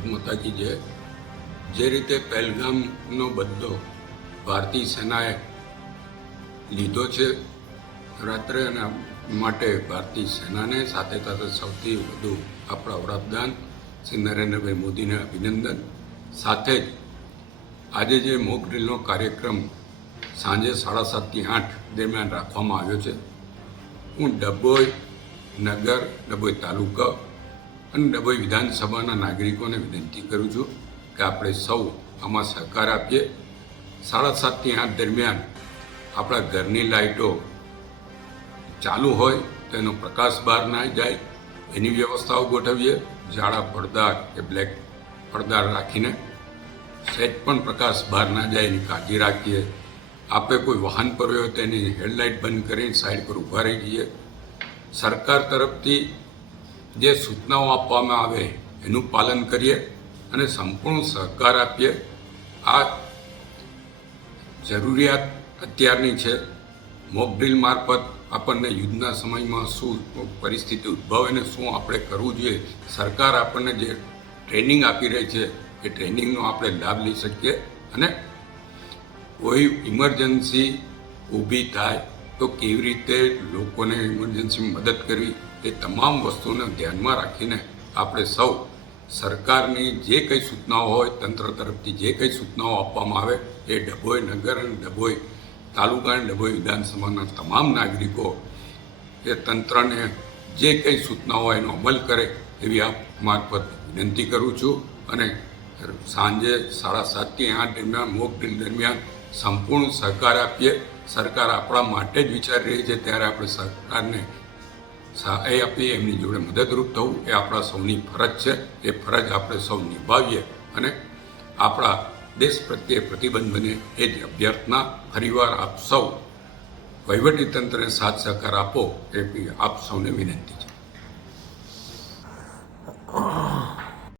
ભારત માતા કી જય। જે રીતે પહેલગામનો બદલો ભારતીય સેનાએ લીધો છે રાત્રે, અને માટે ભારતીય સેનાને સાથે સાથે સૌથી વધુ આપણા વડાપ્રધાન શ્રી નરેન્દ્રભાઈ મોદીને અભિનંદન। સાથે જ આજે જે મોક ડ્રીલનો કાર્યક્રમ સાંજે 7:30 થી 8 દરમિયાન રાખવામાં આવ્યો છે, હું ડભોઈ નગર, ડભોઈ તાલુકા અને ડભોઈ વિધાનસભાના નાગરિકોને વિનંતી કરું છું કે આપણે સૌ આમાં સહકાર આપીએ। 7:30 થી 8 દરમિયાન આપણા ઘરની લાઇટો ચાલુ હોય તો એનો પ્રકાશ બહાર ના જાય એની વ્યવસ્થાઓ ગોઠવીએ। જાડા પડદા કે બ્લેક પડદા રાખીને સહેજ પણ પ્રકાશ બહાર ના જાય એની કાળજી રાખીએ। આપણે કોઈ વાહન પર હોય તો એની હેડલાઇટ બંધ કરીને સાઈડ પર ઊભા રહી જઈએ। સરકાર તરફથી જે સૂચનાઓ આપવામાં આવે એનું પાલન કરીએ અને સંપૂર્ણ સહકાર આપીએ। આ જરૂરિયાત અત્યારની છે। મોક ડ્રીલ મારફત આપણને યુદ્ધના સમયમાં શું પરિસ્થિતિ ઉદ્ભવે અને શું આપણે કરવું જોઈએ, સરકાર આપણને જે ટ્રેનિંગ આપી રહી છે એ ટ્રેનિંગનો આપણે લાભ લઈ શકીએ અને કોઈ ઇમરજન્સી ઊભી થાય તો કેવી રીતે લોકોને ઇમરજન્સીમાં મદદ કરવી, એ તમામ વસ્તુને ધ્યાનમાં રાખીને આપણે સૌ સરકારની જે કંઈ સૂચનાઓ હોય, તંત્ર તરફથી જે કંઈ સૂચનાઓ આપવામાં આવે એ ડભોઈ નગર અને ડભોઈ તાલુકા અને ડભોઈ વિધાનસભાના તમામ નાગરિકો એ તંત્રને જે કંઈ સૂચનાઓ હોય એનો અમલ કરે એવી આપ મારફત વિનંતી કરું છું। અને સાંજે 7:30 થી 8 દરમિયાન મોક ડ્રીલ દરમિયાન સંપૂર્ણ સહકાર આપીએ। સરકાર આપણા માટે જ વિચારી રહી છે, ત્યારે આપણે સરકારને સહાય આપીએ, એમની જોડે મદદરૂપ થવું એ આપણા સૌની ફરજ છે। એ ફરજ આપણે સૌ નિભાવીએ અને આપણા દેશ પ્રત્યે પ્રતિબદ્ધ બને એ જ અભ્યર્થના ફરીવાર આપ સૌ વહીવટીતંત્રને સાથ સહકાર આપો એ આપ સૌને વિનંતી છે।